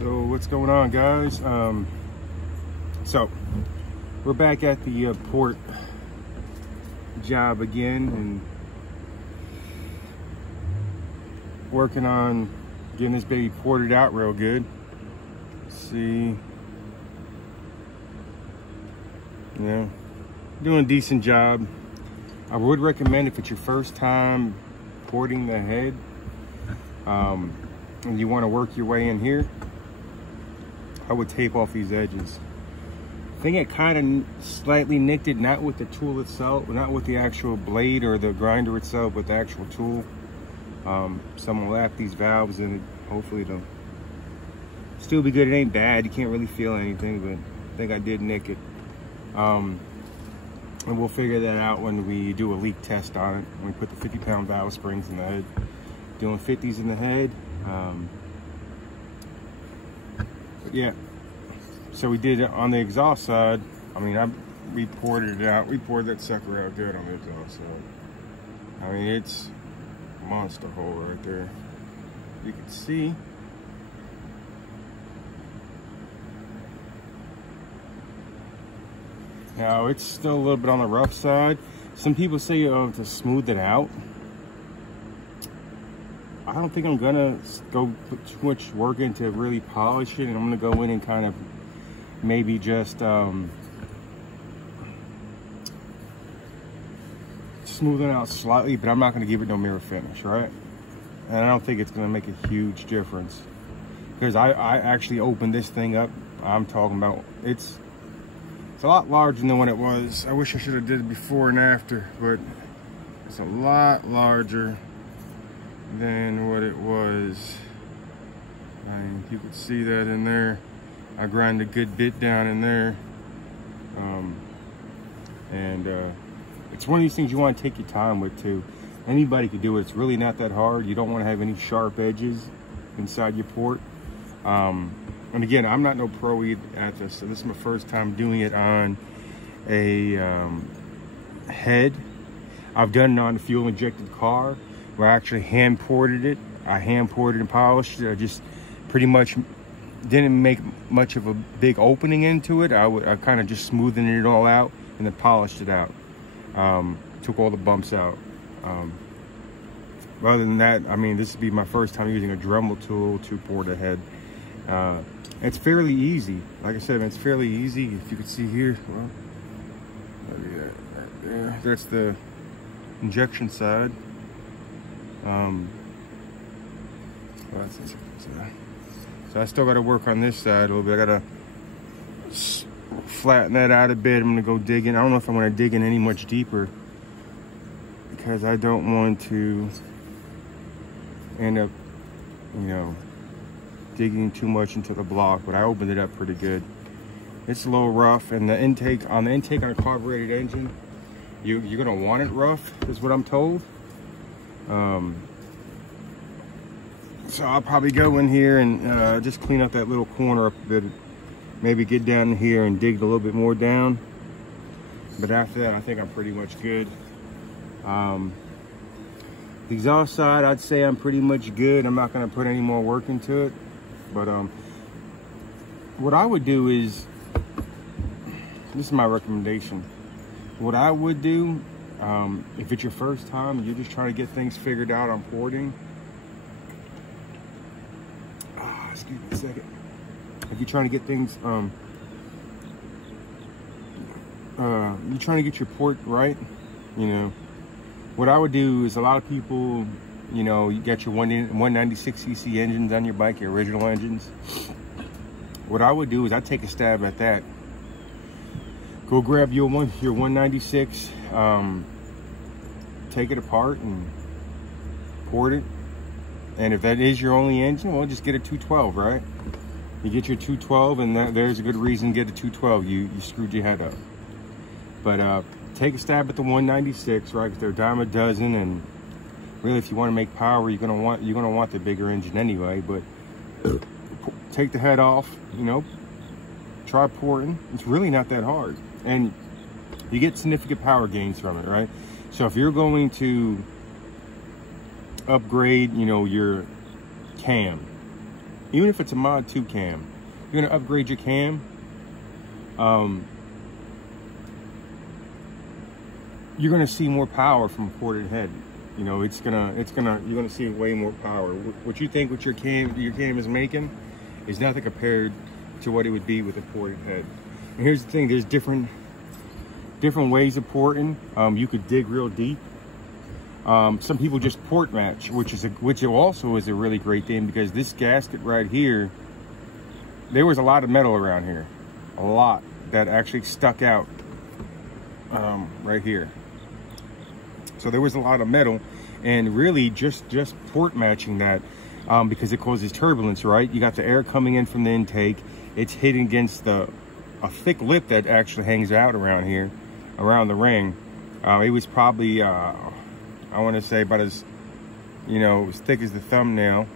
So what's going on, guys? So we're back at the port job again and working on getting this baby ported out real good. Let's see, yeah, doing a decent job. I would recommend, if it's your first time porting the head and you want to work your way in here, I would tape off these edges. I think it kind of slightly nicked it, not with the tool itself, not with the actual blade or the grinder itself, but the actual tool. So I'm gonna lap these valves and hopefully it'll still be good. It ain't bad, you can't really feel anything, but I think I did nick it. And we'll figure that out when we do a leak test on it, when we put the 50-pound valve springs in the head. Doing 50s in the head. But yeah, so we did it on the exhaust side. I mean, we ported it out. We poured that sucker out good on the exhaust side. I mean, it's a monster hole right there. You can see. Now, it's still a little bit on the rough side. Some people say to smooth it out. I don't think I'm gonna go put too much work into really polish it, and I'm gonna go in and kind of maybe just smooth it out slightly, but I'm not gonna give it no mirror finish, right? And I don't think it's gonna make a huge difference, because I actually opened this thing up. I'm talking about, it's a lot larger than what it was. I wish I should have did it before and after, but it's a lot larger than what it was. I mean, you could see that in there. I grind a good bit down in there. It's one of these things you want to take your time with too. Anybody could do it. It's really not that hard. You don't want to have any sharp edges inside your port. And again, I'm not no pro at this, so this is my first time doing it on a head. I've done it on a fuel injected car, where I actually hand ported it. I hand ported and polished it. I just pretty much didn't make much of a big opening into it. I kind of just smoothed it all out and then polished it out. Took all the bumps out. Other than that, I mean, this would be my first time using a Dremel tool to port a head. It's fairly easy. Like I said, it's fairly easy. If you can see here, well, look at that right there. That's the injection side. So I still got to work on this side a little bit. I got to flatten that out a bit. I'm going to go digging. I don't know if I'm going to dig in any much deeper, because I don't want to end up, you know, digging too much into the block. But I opened it up pretty good. It's a little rough, and the intake on a carbureted engine, you're going to want it rough, is what I'm told. So I'll probably go in here and just clean up that little corner up a bit, maybe get down here and dig a little bit more down. But after that, I think I'm pretty much good. The exhaust side, I'd say I'm pretty much good. I'm not going to put any more work into it. But what I would do is, this is my recommendation. What I would do, if it's your first time, you're just trying to get things figured out on porting. Excuse me a second. If you're trying to get things, you're trying to get your port right, you know, what I would do is, a lot of people, you know, you got your 196cc engines on your bike, your original engines. What I would do is I'd take a stab at that. Go grab your 196, take it apart and port it. And if that is your only engine, well, just get a 212, right? You get your 212, and there's a good reason to get a 212. You screwed your head up. But take a stab at the 196, right? Because they're a dime a dozen, and really, if you want to make power, you're gonna want the bigger engine anyway. But take the head off, you know, try porting. It's really not that hard, and you get significant power gains from it, right? So if you're going to upgrade, you know, your cam, even if it's a Mod 2 cam, you're gonna upgrade your cam. You're gonna see more power from a ported head. You know, you're gonna see way more power. What you think what your cam is making is nothing compared to what it would be with a ported head. And here's the thing: there's different ways of porting. You could dig real deep. Some people just port match, which also is a really great thing, because this gasket right here, there was a lot of metal around here, a lot that actually stuck out right here. So there was a lot of metal, and really just port matching that, because it causes turbulence, right? You got the air coming in from the intake, it's hitting against a thick lip that actually hangs out around here, around the ring. It was probably I want to say about as, you know, as thick as the thumbnail,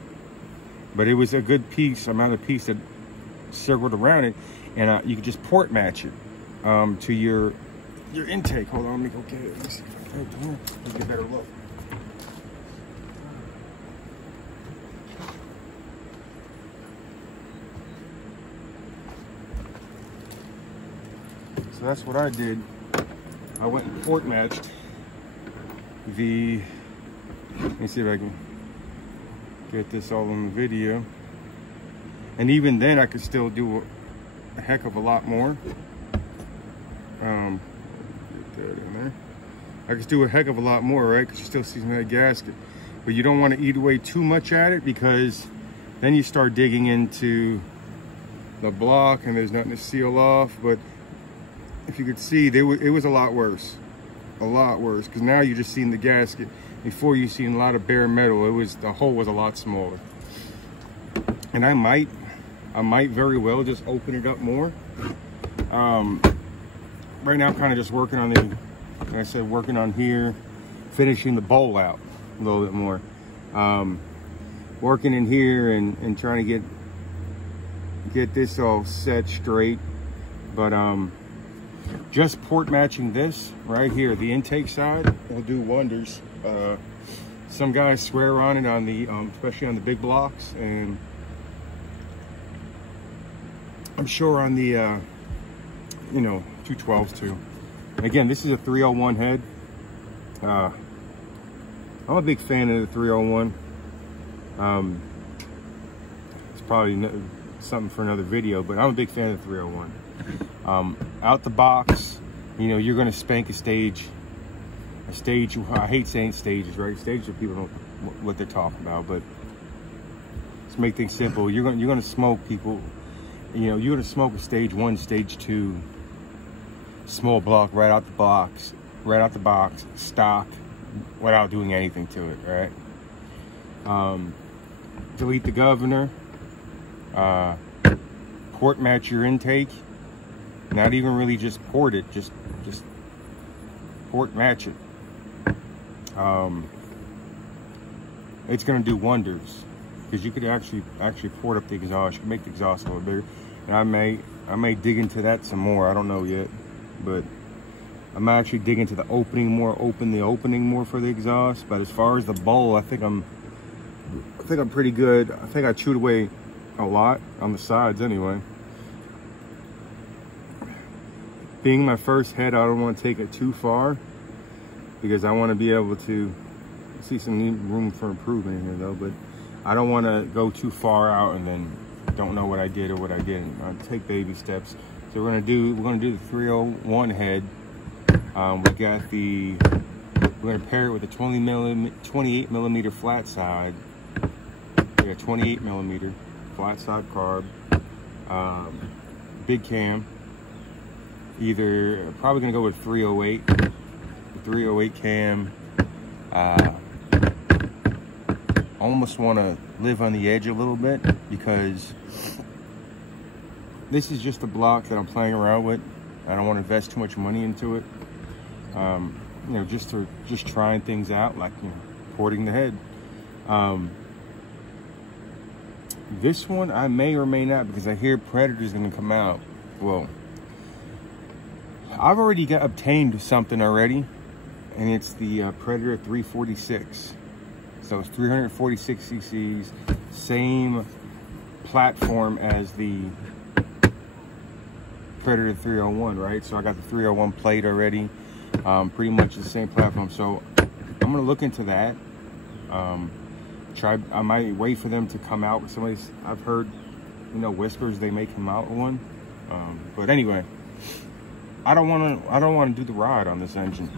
but it was a good amount of piece that circled around it, and you could just port match it to your intake. Hold on, let me go get it. Let's see if I can get a better look. So that's what I did. I went and port matched let me see if I can get this all on the video. And even then I could still do a heck of a lot more. Get that in there. I could do a heck of a lot more, right? Because you still see that gasket. But you don't want to eat away too much at it, because then you start digging into the block and there's nothing to seal off. But if you could see, it was a lot worse. A lot worse, because now you're just seeing the gasket. Before, you seen a lot of bare metal. The hole was a lot smaller. And I might very well just open it up more. Right now I'm kind of just working on like I said, working on here, finishing the bowl out a little bit more. Working in here and trying to get this all set straight. But just port matching this right here, the intake side, will do wonders. Some guys swear on it on the especially on the big blocks, and I'm sure on the you know, 212s too. Again, this is a 301 head. I'm a big fan of the 301. It's probably something for another video, but I'm a big fan of the 301. Out the box, you know, you're going to spank a stage. I hate saying stages, right? Stages are people don't know what they're talking about, but let's make things simple. You're going to smoke people. You know, you're going to smoke a stage 1, stage 2, small block right out the box, stock, without doing anything to it, right? Delete the governor, port match your intake. Not even really just port it, just port match it. It's gonna do wonders, because you could actually port up the exhaust. You can make the exhaust a little bigger. And I may dig into that some more. I don't know yet, but I'm actually digging into the opening more, open the opening more for the exhaust. But as far as the bowl, I think I'm pretty good. I think I chewed away a lot on the sides anyway. Being my first head, I don't want to take it too far, because I want to be able to see some room for improvement in here though. But I don't want to go too far out and then don't know what I did or what I didn't. I'll take baby steps. So we're gonna do the 301 head. We're gonna pair it with a 28 millimeter flat side. We got 28 millimeter flat side carb, big cam. Probably gonna go with 308. The 308 cam. Almost want to live on the edge a little bit, because this is just a block that I'm playing around with. I don't want to invest too much money into it. You know, just trying things out, like, you know, porting the head. This one I may or may not, because I hear Predator's gonna come out. Well, I've already obtained something already, and it's the Predator 346. So it's 346 cc's, same platform as the Predator 301, right? So I got the 301 plate already, pretty much the same platform. So I'm gonna look into that. I might wait for them to come out with some of these. I've heard, you know, whispers they may come out with one. But anyway, I don't want to do the ride on this engine.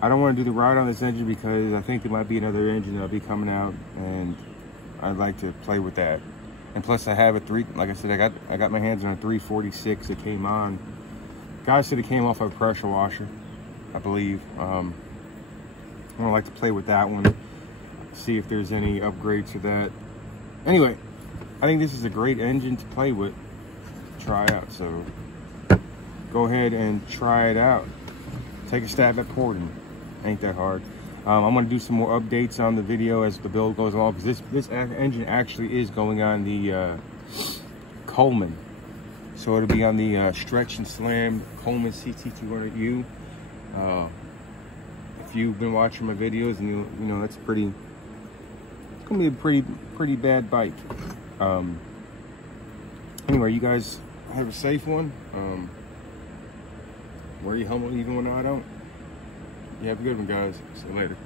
I don't want to do the ride on this engine because I think there might be another engine that'll be coming out, and I'd like to play with that. And plus, I have a like I said, I got my hands on a 346 that came on. Guys said it came off a pressure washer, I believe. I'm gonna like to play with that one, see if there's any upgrades to that. Anyway, I think this is a great engine to play with, try out. So go ahead and try it out. Take a stab at porting. Ain't that hard. I'm gonna do some more updates on the video as the build goes along, because this engine actually is going on the Coleman. So it'll be on the Stretch and Slam Coleman CT200U. If you've been watching my videos, and you know that's it's gonna be a pretty bad bike. Anyway, you guys have a safe one. Wear your helmet even when I don't. You have a good one, guys. See you later.